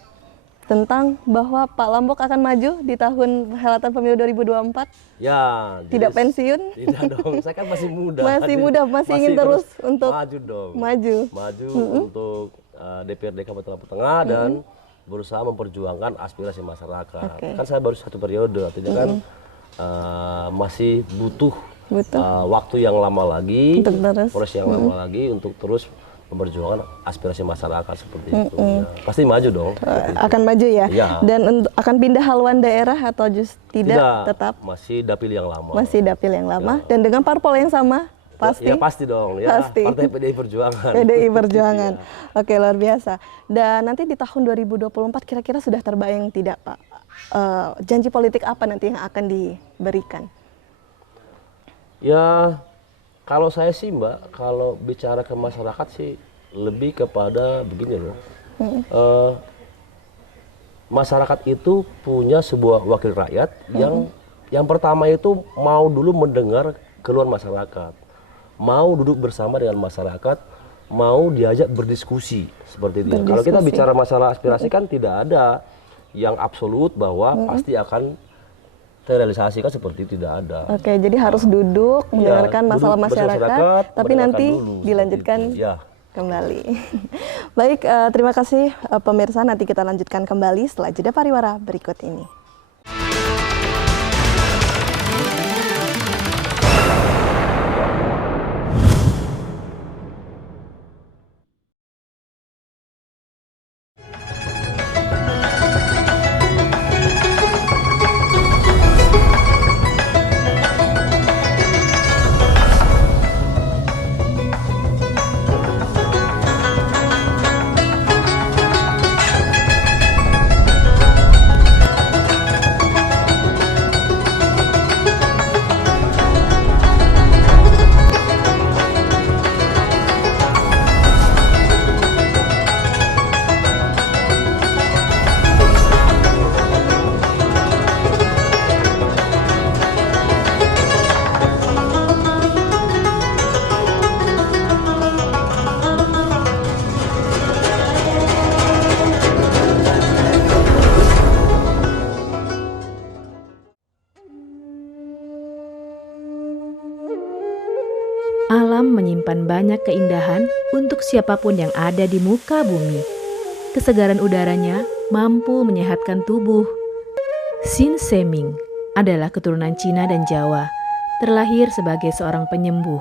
tentang bahwa Pak Lambok akan maju di tahun perhelatan pemilu 2024. Ya, Tidak jadi- pensiun? Tidak dong, saya kan masih muda. Masih Jadi muda, masih ingin terus untuk maju dong. maju. Maju untuk DPRD Kabupaten Lampung Tengah dan berusaha memperjuangkan aspirasi masyarakat. Oke. Kan saya baru 1 periode, artinya kan masih butuh waktu yang lama lagi, Untuk terus. proses yang lama lagi untuk terus memperjuangkan aspirasi masyarakat seperti itu. Ya. Pasti maju dong. Akan maju ya? Iya. Dan akan pindah haluan daerah atau tidak, tetap masih dapil yang lama. masih dapil yang lama dan dengan parpol yang sama pasti? Ya pasti dong, ya. Pasti. Partai PDI Perjuangan. PDI Perjuangan. Oke, luar biasa. Dan nanti di tahun 2024 kira-kira sudah terbayang tidak Pak? Janji politik apa nanti yang akan diberikan? Ya, kalau saya sih Mbak, kalau bicara ke masyarakat sih lebih kepada begini loh. Masyarakat itu punya sebuah wakil rakyat yang pertama itu mau dulu mendengar keluhan masyarakat, mau duduk bersama dengan masyarakat, mau diajak berdiskusi seperti itu. Kalau kita bicara masalah aspirasi kan tidak ada yang absolut bahwa pasti akan terrealisasikan seperti itu, tidak ada. Oke, jadi harus duduk mendengarkan Iya, masalah duduk masyarakat, bersama tapi mendengarkan nanti dulu, seperti dilanjutkan itu. Ya, kembali. Baik, terima kasih pemirsa. Nanti kita lanjutkan kembali setelah jeda pariwara berikut ini. Alam menyimpan banyak keindahan untuk siapapun yang ada di muka bumi. Kesegaran udaranya mampu menyehatkan tubuh. Sin Seming adalah keturunan Cina dan Jawa, terlahir sebagai seorang penyembuh.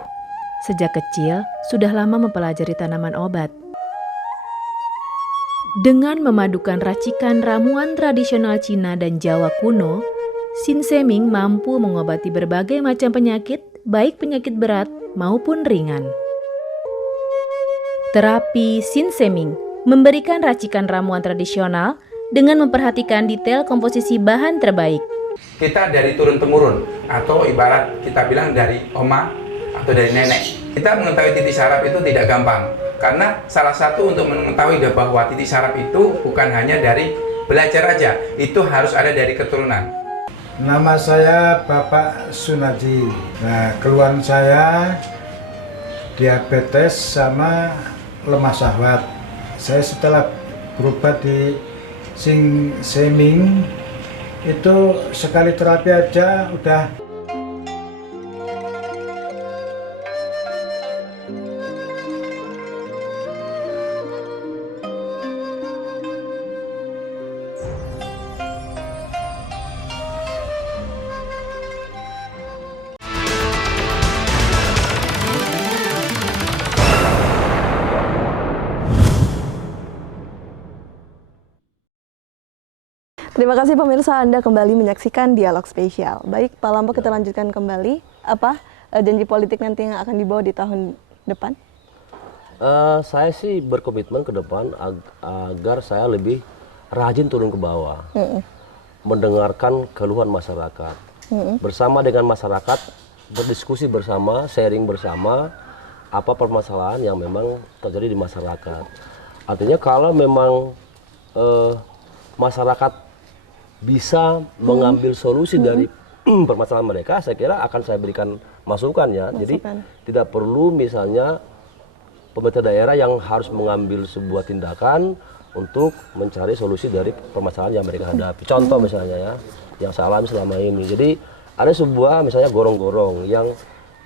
Sejak kecil, sudah lama mempelajari tanaman obat. Dengan memadukan racikan ramuan tradisional Cina dan Jawa kuno, Sin Seming mampu mengobati berbagai macam penyakit, baik penyakit berat maupun ringan. Terapi Sin Seming memberikan racikan ramuan tradisional dengan memperhatikan detail komposisi bahan terbaik. Kita dari turun-temurun, atau ibarat kita bilang dari oma atau dari nenek. Kita mengetahui titik saraf itu tidak gampang, karena salah satu untuk mengetahui bahwa titik saraf itu bukan hanya dari belajar aja, itu harus ada dari keturunan. Nama saya Bapak Sunarji. Nah, keluhan saya diabetes sama lemah syahwat. Saya setelah berobat di Sin Seming itu sekali terapi aja udah Terima kasih pemirsa, Anda kembali menyaksikan Dialog Spesial. Baik, Pak Lampo, kita lanjutkan kembali. Apa janji politik nanti yang akan dibawa di tahun depan? Saya sih berkomitmen ke depan agar saya lebih rajin turun ke bawah, mendengarkan keluhan masyarakat, bersama dengan masyarakat, berdiskusi bersama, sharing bersama apa permasalahan yang memang terjadi di masyarakat. Artinya kalau memang masyarakat bisa mengambil solusi dari permasalahan mereka, saya kira akan saya berikan masukan ya. Jadi tidak perlu misalnya pemerintah daerah yang harus mengambil sebuah tindakan untuk mencari solusi dari permasalahan yang mereka hadapi. Contoh misalnya ya, yang saya alami selama ini. Jadi ada sebuah misalnya gorong-gorong yang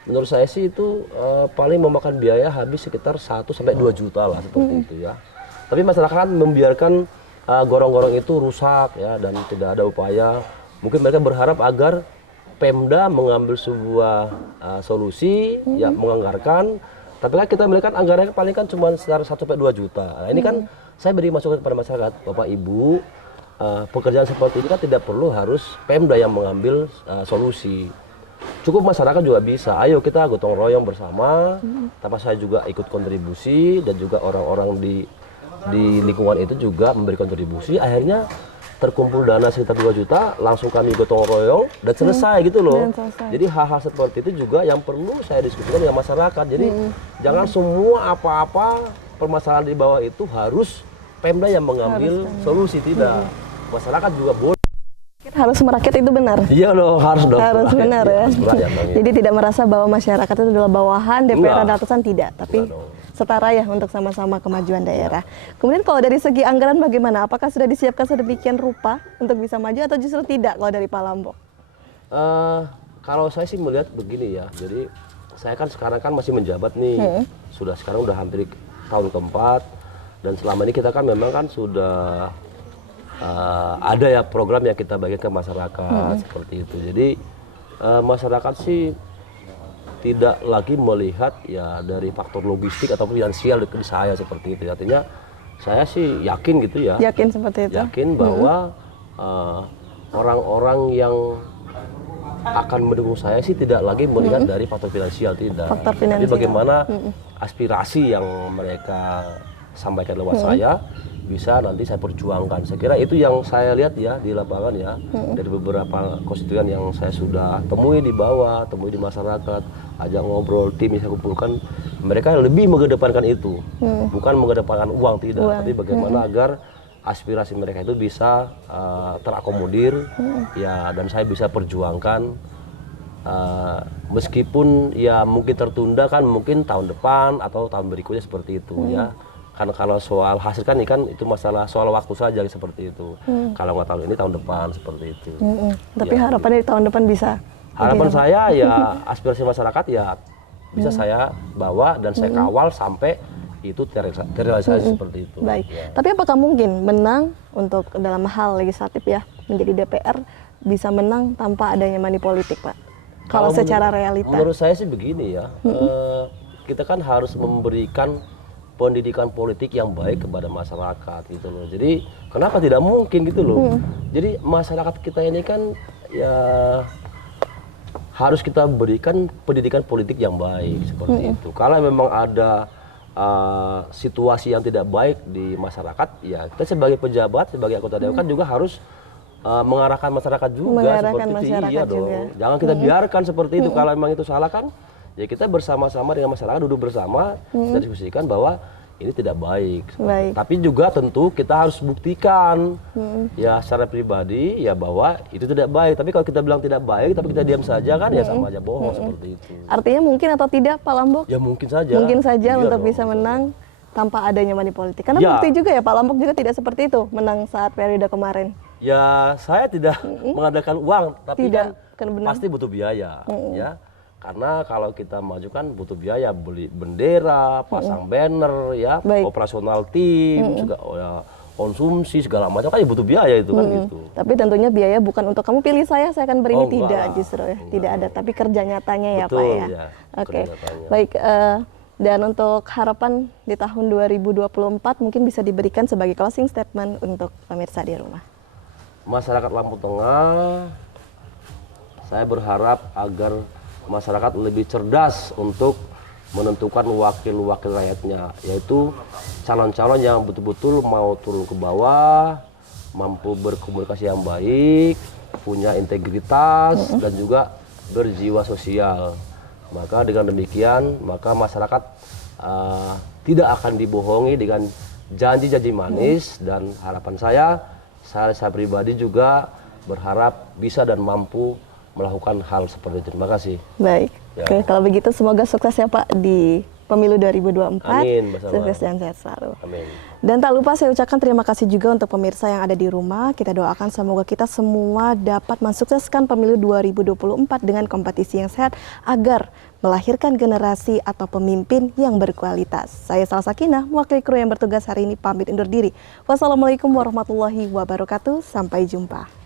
menurut saya sih itu paling memakan biaya habis sekitar 1-2 juta lah seperti itu ya. Tapi masyarakat membiarkan gorong-gorong itu rusak ya, dan tidak ada upaya. Mungkin mereka berharap agar Pemda mengambil sebuah solusi, ya menganggarkan. Tapi kan kita melihat anggarannya paling kan cuma sekitar 1-2 juta. Nah, ini kan saya beri masukan kepada masyarakat, Bapak Ibu, pekerjaan seperti ini kan tidak perlu harus Pemda yang mengambil solusi. Cukup masyarakat juga bisa. Ayo kita gotong royong bersama. Tanpa saya juga ikut kontribusi, dan juga orang-orang di lingkungan itu juga memberi kontribusi, akhirnya terkumpul dana sekitar 2 juta, langsung kami gotong royong dan selesai gitu loh. Jadi hal-hal seperti itu juga yang perlu saya diskusikan dengan masyarakat. Jadi jangan semua apa-apa permasalahan di bawah itu harus Pemda yang mengambil solusi, tidak. Masyarakat juga boleh. Harus merakyat itu benar. Iya loh, harus dong. Harus benar ya. Jadi tidak merasa bahwa masyarakat itu adalah bawahan, DPR dan atasan, tidak, tapi setara ya untuk sama-sama kemajuan daerah. Kemudian kalau dari segi anggaran bagaimana? Apakah sudah disiapkan sedemikian rupa untuk bisa maju atau justru tidak kalau dari Pak Lampo? Kalau saya sih melihat begini ya. Jadi saya kan sekarang kan masih menjabat nih. Sekarang udah hampir tahun keempat, dan selama ini kita kan memang kan sudah ada ya program yang kita bagikan ke masyarakat seperti itu. Jadi masyarakat sih tidak lagi melihat ya dari faktor logistik atau finansial di saya seperti itu. Artinya saya sih yakin gitu ya. Yakin seperti itu. Yakin bahwa orang-orang yang akan mendukung saya sih tidak lagi melihat dari faktor finansial, tidak. Faktor Tapi finansial. bagaimana aspirasi yang mereka sampaikan lewat saya bisa nanti saya perjuangkan. Saya kira itu yang saya lihat ya di lapangan ya, dari beberapa konstituen yang saya sudah temui di bawah, temui di masyarakat, ajak ngobrol, tim yang saya kumpulkan, mereka lebih mengedepankan itu, bukan mengedepankan uang, tidak, tapi bagaimana agar aspirasi mereka itu bisa terakomodir ya, dan saya bisa perjuangkan meskipun ya mungkin tertunda kan, mungkin tahun depan atau tahun berikutnya seperti itu ya. Karena kalau soal hasil kan ini kan itu masalah soal waktu saja seperti itu. Kalau nggak tahun ini tahun depan seperti itu. Tapi Ya. harapannya di tahun depan bisa. Harapan saya ya aspirasi masyarakat ya bisa saya bawa dan saya kawal sampai itu terrealisasi seperti itu. Baik. Ya. Tapi apakah mungkin menang untuk dalam hal legislatif ya, menjadi DPR bisa menang tanpa adanya money politik, Pak? Kalau secara realita. Menurut saya sih begini ya, kita kan harus memberikan pendidikan politik yang baik kepada masyarakat gitu loh. Jadi kenapa tidak mungkin gitu loh. Jadi masyarakat kita ini kan ya harus kita berikan pendidikan politik yang baik seperti itu. Kalau memang ada situasi yang tidak baik di masyarakat, ya kita sebagai pejabat, sebagai anggota dewan kan juga harus mengarahkan masyarakat juga Mengarahkan seperti itu. masyarakat Iya juga. dong. Jangan kita biarkan seperti itu. Kalau memang itu salah kan, ya kita bersama-sama dengan masyarakat duduk bersama dan diskusikan bahwa ini tidak baik. Baik. Tapi juga tentu kita harus buktikan ya secara pribadi ya bahwa itu tidak baik. Tapi kalau kita bilang tidak baik tapi kita diam saja kan ya sama aja bohong seperti itu. Artinya mungkin atau tidak, Pak Lambok? Ya mungkin saja. Mungkin saja Iya untuk dong, bisa menang tanpa adanya money politik. Karena Ya. bukti juga ya Pak Lambok juga tidak seperti itu menang saat periode kemarin. Ya saya tidak mengadakan uang, tapi Tidak, kan benar. pasti butuh biaya ya. Karena kalau kita maju kan butuh biaya, beli bendera, pasang banner ya, Baik. operasional tim, juga konsumsi segala macam kan ya butuh biaya itu kan gitu. Tapi tentunya biaya bukan untuk kamu pilih saya akan beri ini, Oh, enggak tidak lah. justru ya. Enggak. Tidak ada, tapi kerja nyatanya ya Betul, Pak ya. ya, Oke. kerja nyatanya. Baik, dan untuk harapan di tahun 2024 mungkin bisa diberikan sebagai closing statement untuk pemirsa di rumah. Masyarakat Lampung Tengah, saya berharap agar masyarakat lebih cerdas untuk menentukan wakil-wakil rakyatnya, yaitu calon-calon yang betul-betul mau turun ke bawah, mampu berkomunikasi yang baik, punya integritas dan juga berjiwa sosial. Maka dengan demikian, maka masyarakat tidak akan dibohongi dengan janji-janji manis, dan harapan saya pribadi juga berharap bisa dan mampu melakukan hal seperti itu. Terima kasih. Baik. Ya. Oke, kalau begitu semoga sukses ya Pak di pemilu 2024. Amin, bersama. Sukses dan sehat selalu. Amin. Dan tak lupa saya ucapkan terima kasih juga untuk pemirsa yang ada di rumah. Kita doakan semoga kita semua dapat mensukseskan pemilu 2024 dengan kompetisi yang sehat agar melahirkan generasi atau pemimpin yang berkualitas. Saya Salsa Sakinah, mewakili kru yang bertugas hari ini pamit undur diri. Wassalamualaikum warahmatullahi wabarakatuh. Sampai jumpa.